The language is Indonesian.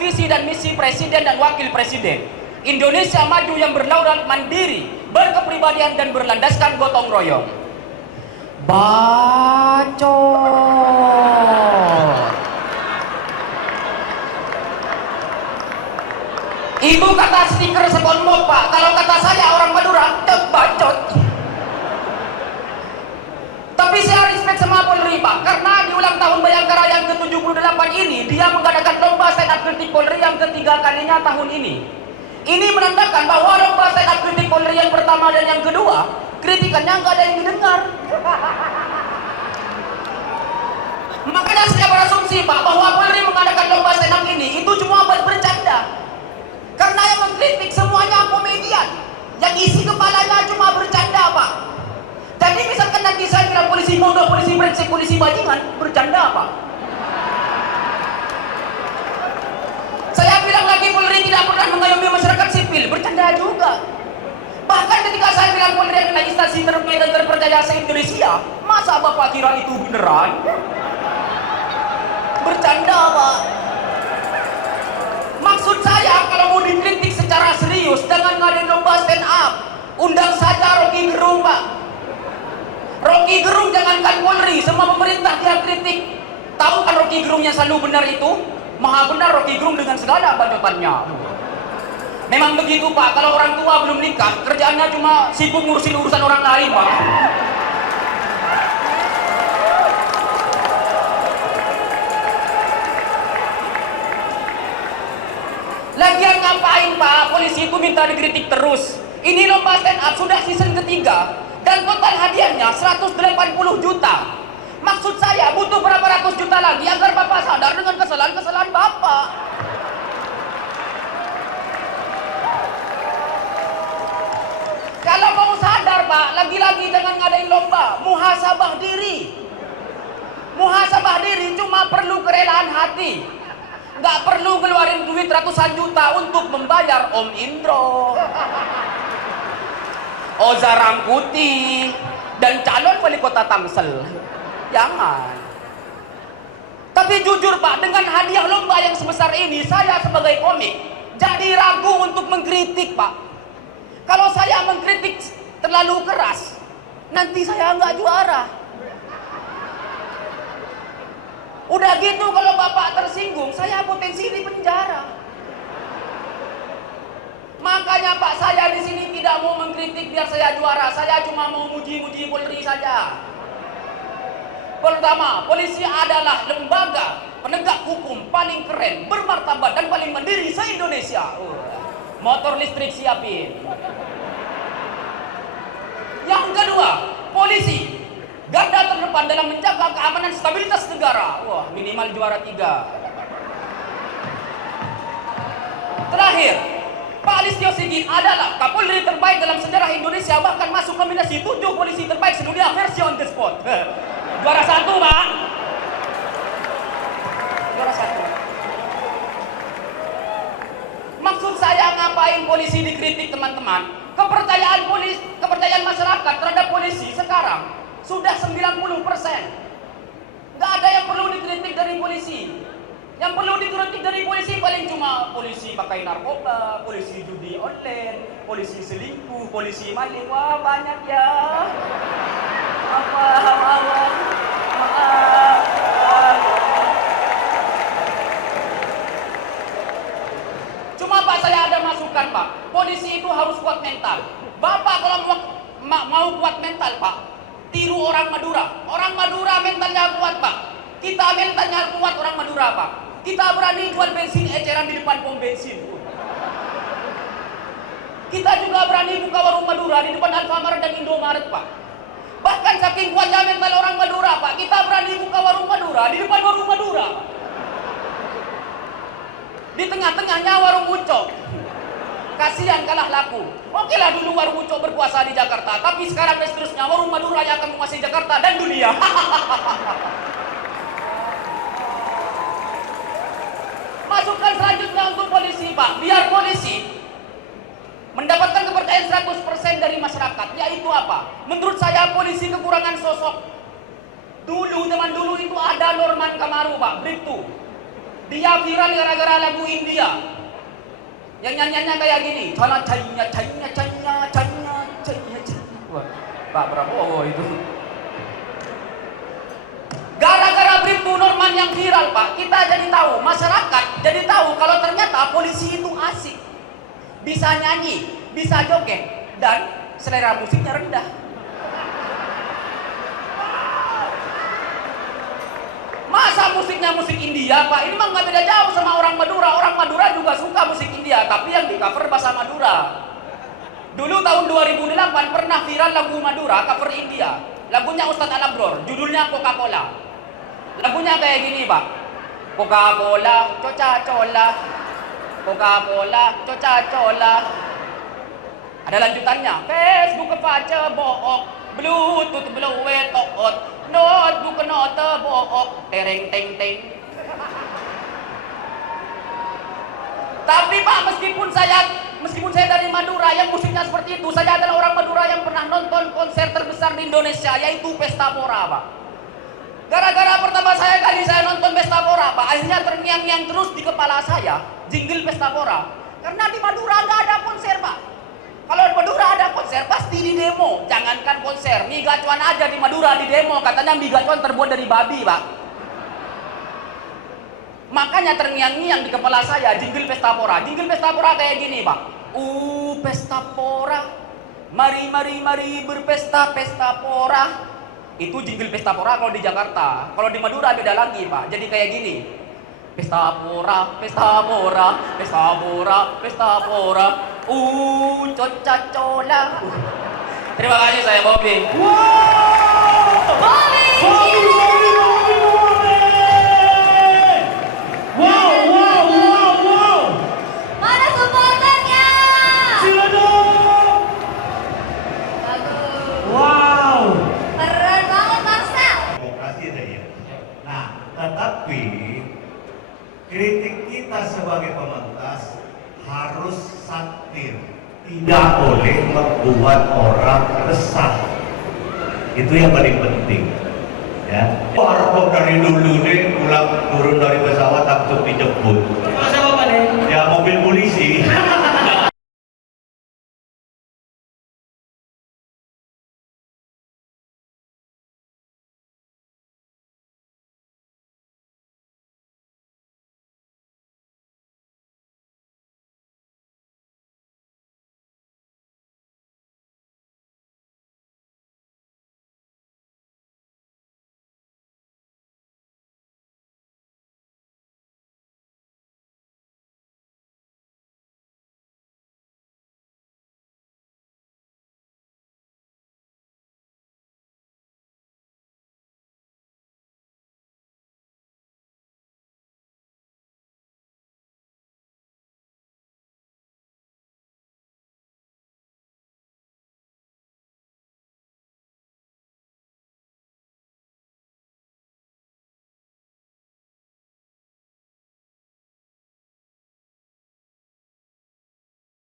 visi dan misi Presiden dan Wakil Presiden. Indonesia maju yang berdaulat mandiri, berkepribadian dan berlandaskan gotong royong. Bacot. Itu kata stiker SpongeBob, Pak. Kalau kata saya orang Madura, bacot. Tapi saya respect sama Polri, Pak, karena di ulang tahun Bayangkara yang ke-78 ini dia mengadakan lomba stand up kritik Polri yang ketiga kalinya tahun ini. Ini menandakan bahwa lomba stand up kritik Polri yang pertama dan yang kedua, kritikannya nggak ada yang didengar. Makanya saya berasumsi, Pak, bahwa Polri mengadakan lomba stand up ini itu cuma buat bercanda. Karena yang mengkritik semuanya komedian, yang isi kepalanya cuma bercanda, Pak. Jadi misalkan nanti saya bilang polisi bodoh, polisi brengsek, polisi bajingan, bercanda, Pak. Saya bilang lagi Polri tidak pernah mengayomi masyarakat sipil, bercanda juga. Bahkan ketika saya bilang Polri adalah instansi terbaik dan terpercaya se-Indonesia, masa Bapak kira itu beneran? Bercanda, Pak. Maksud saya kalau mau dikritik secara serius, jangan ngadain lomba stand up. Undang saja Rocky Gerung, Pak. Rocky Gerung jangankan Polri, semua pemerintah dia kritik. Tahu kan Rocky Gerung yang selalu benar itu? Maha benar Rocky Gerung dengan segala bacotannya. Memang begitu, Pak, kalau orang tua belum nikah, kerjaannya cuma sibuk ngurusin urusan orang lain, Pak. Lagian ngapain, Pak? Polisi itu minta dikritik terus. Ini lomba stand up sudah season ketiga. Dan total hadiahnya 180 juta. Maksud saya butuh berapa ratus juta lagi agar Bapak sadar dengan kesalahan-kesalahan Bapak. Kalau mau sadar, Pak, lagi-lagi jangan ngadain lomba. Muhasabah diri. Muhasabah diri cuma perlu kerelaan hati. Nggak perlu ngeluarin duit ratusan juta untuk membayar Om Indro, Oza Rangkuti, dan calon wali kota Tangsel. Jangan. Tapi jujur, Pak, dengan hadiah lomba yang sebesar ini, saya sebagai komik jadi ragu untuk mengkritik, Pak. Kalau saya mengkritik terlalu keras, nanti saya nggak juara. Udah gitu kalau Bapak tersinggung, saya potensi di penjara. Makanya, Pak, saya di sini tidak mau mengkritik biar saya juara. Saya cuma mau muji-muji Polri saja. Pertama, polisi adalah lembaga penegak hukum paling keren, bermartabat dan paling mandiri se-Indonesia. Motor listrik siapin. Yang kedua, polisi garda terdepan dalam menjaga keamanan stabilitas negara. Wah, minimal juara 3. Terakhir, Pak Listio Sigit adalah Kapolri terbaik dalam sejarah Indonesia, bahkan masuk nominasi 7 polisi terbaik sedunia versi on the spot. Juara 1, Pak. Juara 1. Maksud saya ngapain polisi dikritik, teman-teman? Kepercayaan masyarakat terhadap polisi sekarang sudah 90%. Nggak ada yang perlu dikritik dari polisi. Yang perlu dikritik dari polisi paling cuma polisi pakai narkoba, polisi judi online, polisi selingkuh, polisi maling. Wah, banyak ya. Maaf. Cuma, Pak, saya ada masukan, Pak. Polisi itu harus kuat mental. Bapak kalau mau kuat mental, Pak, tiru orang Madura. Orang Madura mentalnya kuat, Pak. Kita mentalnya kuat orang Madura, Pak. Kita berani jual bensin eceran di depan pom bensin. Kita juga berani buka warung Madura di depan Alfamart dan Indomaret, Pak. Bahkan saking kuatnya mental orang Madura, Pak, kita berani buka warung Madura di depan warung Madura, Pak. Di tengah-tengahnya warung Ucok. Kasihan kalah laku. Oke lah dulu warung Ucok berkuasa di Jakarta, tapi sekarang dan seterusnya warung Madura yang akan menguasai Jakarta dan dunia. Masukan selanjutnya untuk polisi, Pak, biar polisi mendapatkan kepercayaan 100% dari masyarakat, yaitu apa? Menurut saya polisi kekurangan sosok. Zaman dulu itu ada Norman Kamaru, Pak, Bribtu. Dia viral gara-gara lagu India. Yang nyanyiannya kayak gini. Cana cainya cainya cainya cainya cainya cainya. Wah, Pak Prabowo itu. Gara-gara Bribtu Norman yang viral, Pak, kita jadi tahu, masyarakat jadi tahu kalau ternyata polisi itu asik. Bisa nyanyi, bisa joget, dan selera musiknya rendah. Masa musiknya musik India, Pak? Ini mah nggak beda jauh sama orang Madura. Orang Madura juga suka musik India, tapi yang di cover bahasa Madura. Dulu tahun 2008 pernah viral lagu Madura, cover India. Lagunya Ustadz Al-Abror, judulnya Coca-Cola. Lagunya kayak gini, Pak. Coca-Cola, Coca-Cola, Coca-Cola, Coca-Cola. Ada lanjutannya. Facebook kepaca book, Bluetooth blowe toot, notebook note book, tereng teng teng. Tapi Pak, meskipun saya dari Madura yang musiknya seperti itu, saya adalah orang Madura yang pernah nonton konser terbesar di Indonesia, yaitu Pesta Pora, Pak. Gara-gara pertama kali saya nonton Pesta Pora, Pak, akhirnya terngiang-ngiang terus di kepala saya jingle Pesta Pora. Karena di Madura nggak ada konser, Pak. Kalau di Madura ada konser, pasti di demo. Jangankan konser, mie gacuan aja di Madura di demo. Katanya mie gacuan terbuat dari babi, Pak. Makanya terngiang-ngiang di kepala saya jingle Pesta Pora. Jingle Pesta Pora kayak gini, Pak. Pesta Pora, mari mari mari berpesta Pesta Pora. Itu jingle Pesta Pora kalau di Jakarta. Kalau di Madura beda lagi, Pak. Jadi kayak gini. Pesta Pora, Pesta Pora, Pesta Pora, Pesta Pora. Coca-Cola. Terima kasih, saya Bobby. Wow! Bobby! Wow! Mana supporternya? Sila dong! Bagus. Wow! Keren banget, Marcel. Demokrasi tadi ya. Nah, tetapi kritik kita sebagai pemantas harus satir, tidak boleh membuat orang resah. Itu yang paling penting. Ya. Harap dari dulu nih pulang turun dari pesawat takut dijemput.